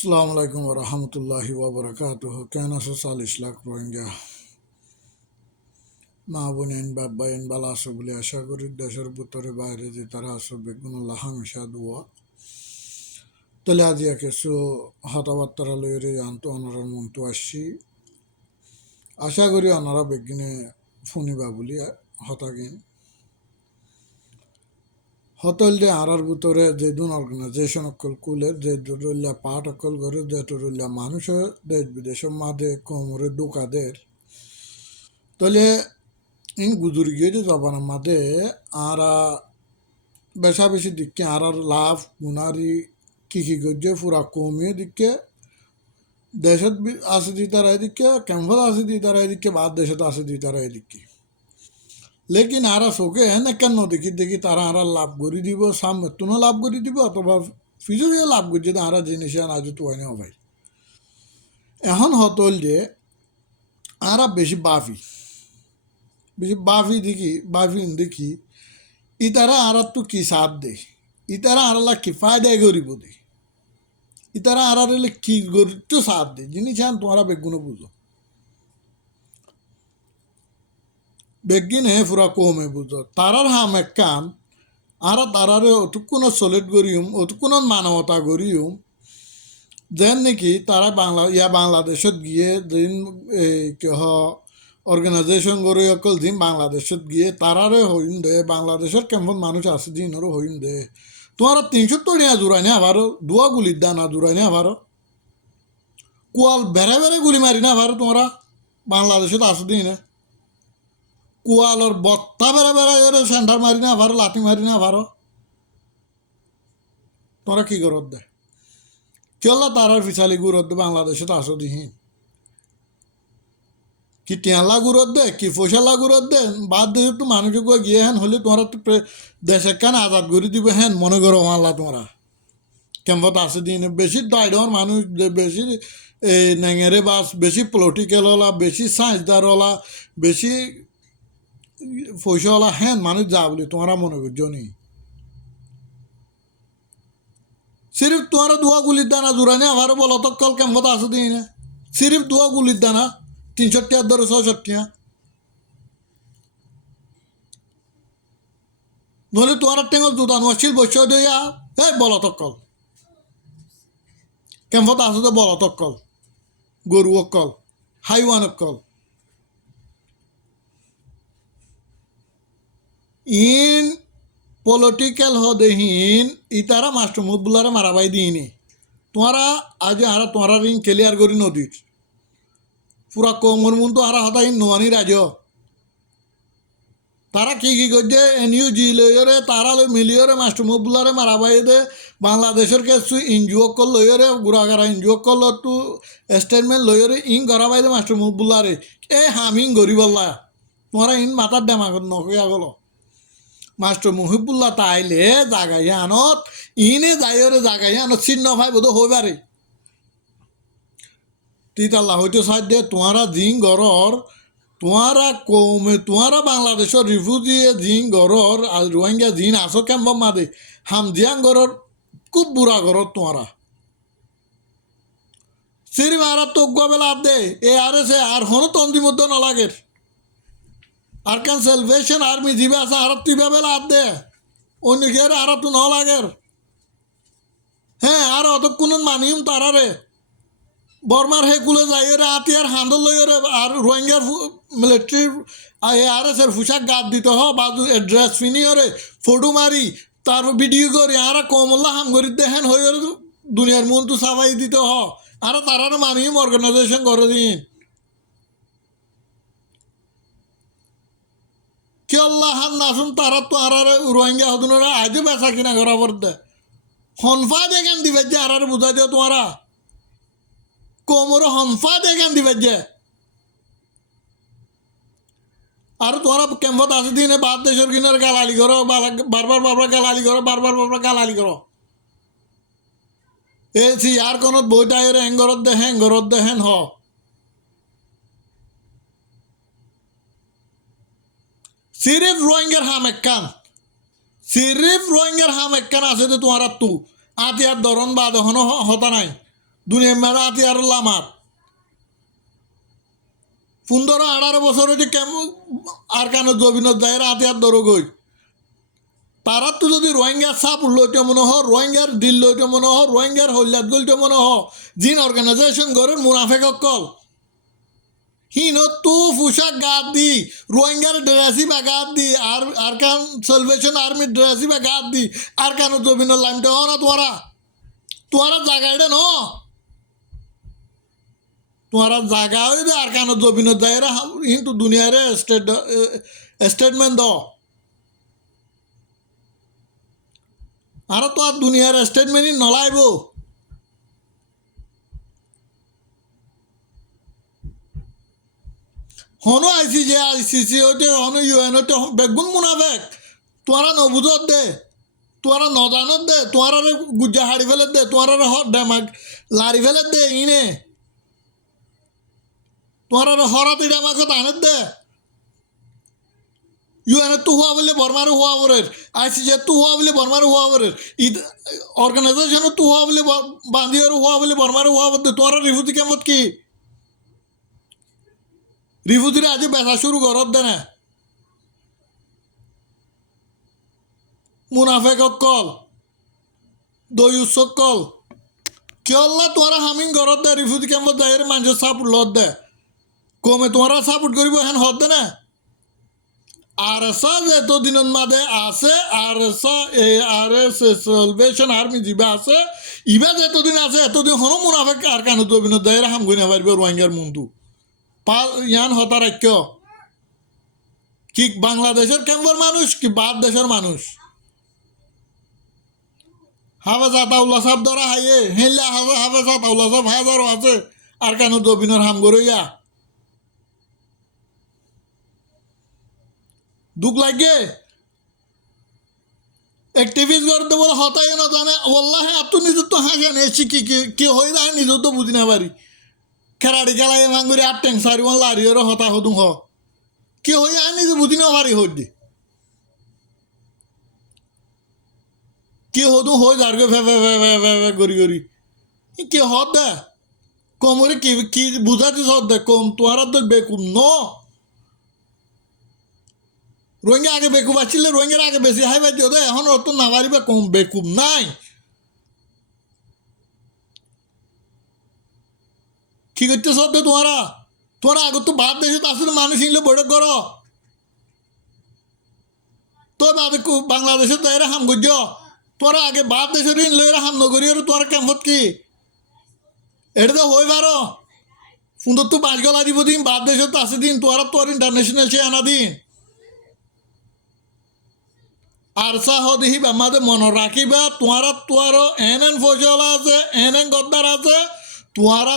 আসসালামু আলাইকুম রহমতুল্লাহি ওবরাকাতুহ। কেন আছো? 40 লাখ রোহিঙ্গা মা বোনেন বাবাইন বালা আছো বলে আশা করি। দেশের ভিতরে বাইরে যে তারা আছো বেগুনুল্লাহ হামেশা দোয়া তাহলে আজি কিছু হতাবার্তারা লইরে আনতো অনারার মনতো আসছি। আশা করি অনারা বেগিনে শুনিবা বলি হতাগিন হতল যে আরার ভিতরে যে দুন অর্গানাইজেশন অকল কুলের যে দুরুল্লা পাট অকল করে যে টুরুল্লা মানুষের দেশ বিদেশের মাঝে কোমরে দোকাদের তাহলে ইন গুজুর্গিয়ে যে জবানের মাঝে আরা বেশা বেশি দিকে আর লাভ গুনারি কি গজ্জে পুরা কমিয়ে দিকে দেশত আছে দি তারা এদিকে ক্যাম্পাস আছে দি তারা এদিকে বাদ দেশত আছে দি তারা এদিকে লেকিন আরা চোখে হেন কেন দেখি দেখি তারা আরা লাভ করে দিব সামনে লাভ করে দিব অথবা ফিজুরিও লাভ করছে আরা জিনিস আজ তো হয় না ভাই। এখন হতল যে আরা বেশি বাফি দেখি ইতারা আর তো কি সাথ দে ইতারা আরালা কি ফায়দা গরিব দে ইতারা আর কি গরিব সাথ দে জিনিস তোমরা বেগুনো বুঝো বেগিনে পুরা কমে বুঝো তারার হাম এক কাম আর তারারে অতক্ষণ সলিড করিম অতক্ষণ মানবতা করিম যেন নাকি তারা বাংলাদেশত গিয়ে দিন কেহ অর্গানাইজেশন করে অকল দিন বাংলাদেশত গিয়ে তারারে হইন দে বাংলাদেশের কেমন মানুষ আছে দিনরও হইন দে তোমারা 300 জোড়াই না আবার দুয়া গুলির দানা জোড়াই না আবার কুয়াল বেড়ে বেড়ে গুলি মারি না আবার তোমরা বাংলাদেশত আসো দিন কুয়ালর বত্তা বেড়ে বেড়ে সেন্টার মারি না আবার লাঠি মারি না আবার তোমরা কি করত দে কেলা তারার ফিসালি গুরত দে বাংলাদেশত আসো দিহীন কি টেলা গুরত দে কি ফসলা গুরত দে বাদ দেশে তো মানুষকে গিয়ে হেন হলে তোমরা তো দেশে কেন আজাদ করে দিবে হেন মনে করো মাল্লা তোমরা কেমন আছে দিন বেশি ডাইডর মানুষ বেশি নেঙেরে বাস বেশি পলিটিক্যাল হলা বেশি সায়েন্সদার হলা বেশি পয়সাওয়ালা হেন মানুষ যা বলে তোমরা মনে করছো নি সিরিফ তোমার দুয়া গুলির দানা জোরানি আবার বলো তো কল কেমন আছে দিন সিরিফ দুয়া গুলির দানা 300 ধরে 600 নহলে তোমার টেঙল দুদান আসছিল বসে দিয়া এই বলো তো কল কেমন আছে তো বলো তো কল গরু অকল হাইওয়ান অকল ইন পলিটিক্যাল হদেহীন ইতারা মাস্টার মুদবুলারে মারাবাই দিইনি তোমরা আজ আর তোমরা রিং ক্লিয়ার করি নদীর পুরা কোমর মুন তো হারা হতা নোয়ানি রাজ তারা কি করছে NUG লইরে তারা মিলিয়রে মাস্টার মুদবুলারে মারাবাই দে বাংলাদেশের কিছু এনজিও কল লইরে গুড়াগাড়া এনজিও কল তো স্টেটমেন্ট লইরে ইং গড়াবাই দে মাস্টার মুদবুলারে এ হামিং গরিবল্লা তোমরা ইন মাথার ডেমাগত নকইয়া গেল মাস্টার মুহিবুল্লাহ তাইলে জাগাই আনত ইনে যাইরে জাগাই আনত চিহ্ন ভাই বোধ হইবারে তিতাল্লা হইতে সাইড দে তোমরা জিং গরর তোমরা কমে তোমরা বাংলাদেশের রিফিউজিয়ে জিং গরর আর রোহিঙ্গা জিন আসো কেমন মাদে হামজিয়াং গরর খুব বুড়া গরর তোমরা সিরি মারা তো বেলা দে এ আর এসে আর হনো তন্দি মধ্যে নলাগের আর কেন সেলভেশন আর্মি জিবে আছে আর তুই বেলা দে অন্য গের আর তো ন লাগের হ্যাঁ আর অতক্ষণ মানিম তারারে বর্মার হে কুলে যাই রে আতিয়ার হান্দল লই রে আর রোহিঙ্গার মিলিটারি আর এসের পোশাক গাদ দিতে হ বাজু ড্রেস ফিনি রে ফটো মারি তার ভিডিও করি আর কমল্লা হাম করি দেখেন হয়ে দুনিয়ার মন তো সাফাই দিতে হ আর তারারে মানিম অর্গানাইজেশন করে দিন কি আল্লাহ হান নাসুন তারা তো আর রোহিঙ্গা হদুনরা আজও বেচা কিনা করা পড়তে হনফা দেখেন দিবে যে আর বুঝাই দিও তোমারা কোমরে হনফা দেখেন দিবে যে আর তোমরা কেমন আছে দিনে বাদ দেশের কিনার গালালি করো বারবার গালালি করো বারবার গালালি করো এসি আর কোন বইটা হ্যাঙ্গরত দেখেন হ সিরিফ রোহিঙ্গার হাম একখান আছে তো তোমার তু আতিয়ার ধরন বাদ এখনো হতা নাই দুনিয়া মেরা হাতিয়ার লামার 15-18 বছর হইতে কেমন আর কেন জবিনত যায় হাতিয়ার দরগই তারা তো যদি রোহিঙ্গার সাপ লইতে মনে হ রোহিঙ্গার ডিল লইতে মনে হ রোহিঙ্গার হল্যাদ গলতে মনে হ জিন অর্গানাইজেশন করেন মুনাফেক অকল হিন তু ফুসাক গাদ দি রোহিঙ্গার ড্রেসি বা গাদ দি আর কান সালভেশন আর্মি ড্রেসি বা গাদ দি আর কেন জবিনত লাইমতে হ না তোরা জায়গাটা ন তোরা জায়গা হইবে আর কেন জবিনত যায় কিন্তু দুনিয়ারে স্টেটমেন্ট দ আর তো আর দুনিয়ার স্টেটমেন্টই নলাইব হনো আইসিসি হইতে হনো ইউএন হইতে বেগুন মুনাফেক তোরা নবুজত দে তোরা নজানত দে তোরা গুজ্জা হাড়ি ফেলে দে তোরা ডেমাক লারি ফেলে দে ইনে তোরা হরাতি ডেমাকত আনে দে ইউএন তো হওয়া বলে বর্মারে হওয়া বরের আইসিসি তো হওয়া বলে বর্মারে হওয়া বরের ঈদ অর্গানাইজেশন তো হওয়া বলে বান্দিয়ার হওয়া বলে বর্মারে হওয়া বলতে তোরা রিফুজি কেমত কি রিফুজিরে আজ বেচা শুরু করত দে না মুনাফেক কল দয়ুস কল কেল্লা তোরা হামিং ঘরত দে রিফিউজি ক্যাম্পত যাই মানুষের সাপোর্ট লত দে কমে তোরা সাপোর্ট করিব হেন হত দে না আর এসা এতদিনের মাঝে আছে আর এসা আর এস সালভেশন আর্মি যিবা আছে ইবা এতদিন আছে এতদিন হনো মুনাফেক আর কানো তবিনত যাই হাম গই না পারবে রোহিঙ্গার মুন্টু ইয়ান হতারাক্য কি বাংলাদেশের ক্যাম্পর মানুষ কি বাদ দেশের মানুষ হাফেজাত আউল্লা সাহেব ধরা হাইয়ে হেললে হাফেজাত আউল্লা সাহেব হাজারও আছে আর কেন জবিনের হাম গরইয়া দুঃখ লাগে অ্যাক্টিভিস্ট করতে বলে হতাই না জানে ওল্লাহ এত নিজের তো হাসেন এসি কি হয়ে যায় নিজের তো বুঝি না পারি খেলাড়ি খেলাই ভাঙ্গুরি আর ট্যাং সারি লারিয়ের হতা হতুম হ কি হয়ে যায় নিজে বুঝি না পারি হইদি কি হতুম হয়ে যারগে ফে ফে ফে ফে ফে ফে গড়ি গড়ি কি হত দে কমরে কি বুঝাতে হত দে কম তোমার তো বেকুম ন রোহিঙ্গা আগে বেকুব আসছিল রোহিঙ্গার আগে বেশি হাই বাই দে এখন অত না পারিবে কম বেকুব নাই কি করতে সব দে তোরা আগে তো বাদ দেশে আসলে মানুষ ইনলে বড় করো তো বাংলাদেশে তাইরা হাম গজ্য তোরা আগে বাদ দেশের ঋণ লইরা হাম নগরী আর তোরা কেমত কি এটা তো হয়ে পারো সুন্দর তো 5 গলা দিব দিন বাদ দেশে তো আসে দিন তোরা তোর ইন্টারন্যাশনাল সে আনা দিন আর সাহ দিহিব আমাদের মনে রাখিবা তোর এন ফসল আছে এন গদ্দার আছে তোয়ার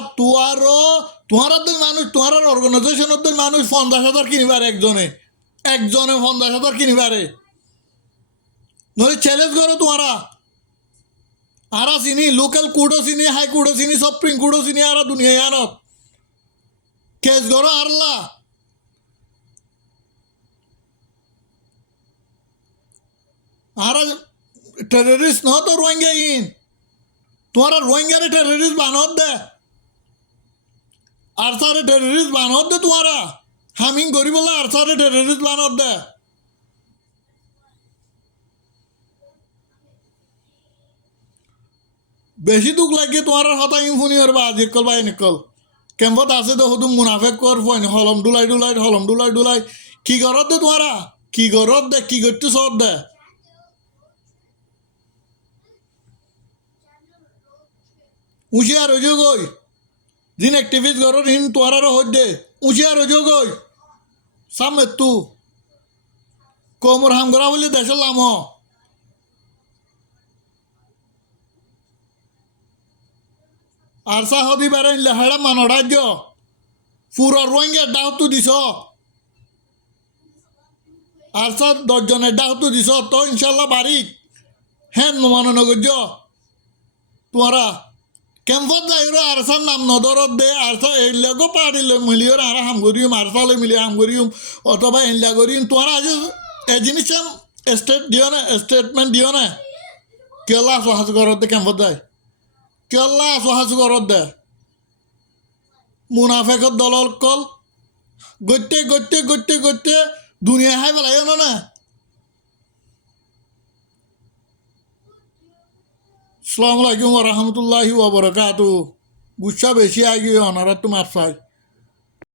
মানুষ তোয়ার অর্গানাইজেশনের মানুষ 50,000 কিনিবারে একজনে 50,000 কিনিবারে নয় চ্যালেঞ্জ করো তোরা আরা চিনি লোকাল কোর্টও চিনি হাই কোর্টও চিনি সুপ্রিম কোর্টও চিনি আরা দুনিয়া আনত কেস করো আরলা আরা টেররিস্ট ন তো রোহিঙ্গা ইন তোরা রোহিঙ্গারে টেররিস্ট বানত দে আর সারে টেররিস্ট বানত দে তোরা হামিং করি বলে আর সারে টেররিস্ট বানত দে বেশি দুঃখ লাগে তোমার হতা ইমফুনি আর বা আজিকল বা এনেকল কেম্পত আছে তো হদুম মুনাফেক কর ফইন হলম ডুলাই কি গরত দে তোমারা কি গরত দে কি করতে সব দে উঁচিয়ার হইজ গই যিন অ্যাক্টিভিস্ট গরত হিন তোয়ারারও হই দে উঁচিয়ার হইজ গই সামনে তু কোমর হাম করা বলে দেশের লাম আর সাহ দিবারে লেহাড়া মানো রাজ্য পুরো রোহিঙ্গার ডাউতু দিছ আর সার 10 জনের ডাউতু দিছ তো ইনশাল্লাহ বাড়ি হ্যাঁ নমানো নগর্য তোরা কেম্পত যাই আর সার নাম নদরত দে আর সার এলাগো পাড়ি মিলিয়ে আর হাম করিম আর সালে মিলিয়ে হাম করিম অথবা এনলা করিম তোরা আজ এ জিনিস স্টেটমেন্ট দিও না কেলা সহাজ করতে কেম্পত যায় কেল্লা আছো হাসু ঘরত দে মুনাফেকর দলর কল গত্যে গত্যে গত্যে গত্যে দুনিয়া হাই বেলাই না আসসালামু আলাইকুম ওয়া রাহমাতুল্লাহি ওয়া বারাকাতুহু গুসা বেশি আগে অনারা তোমার চাই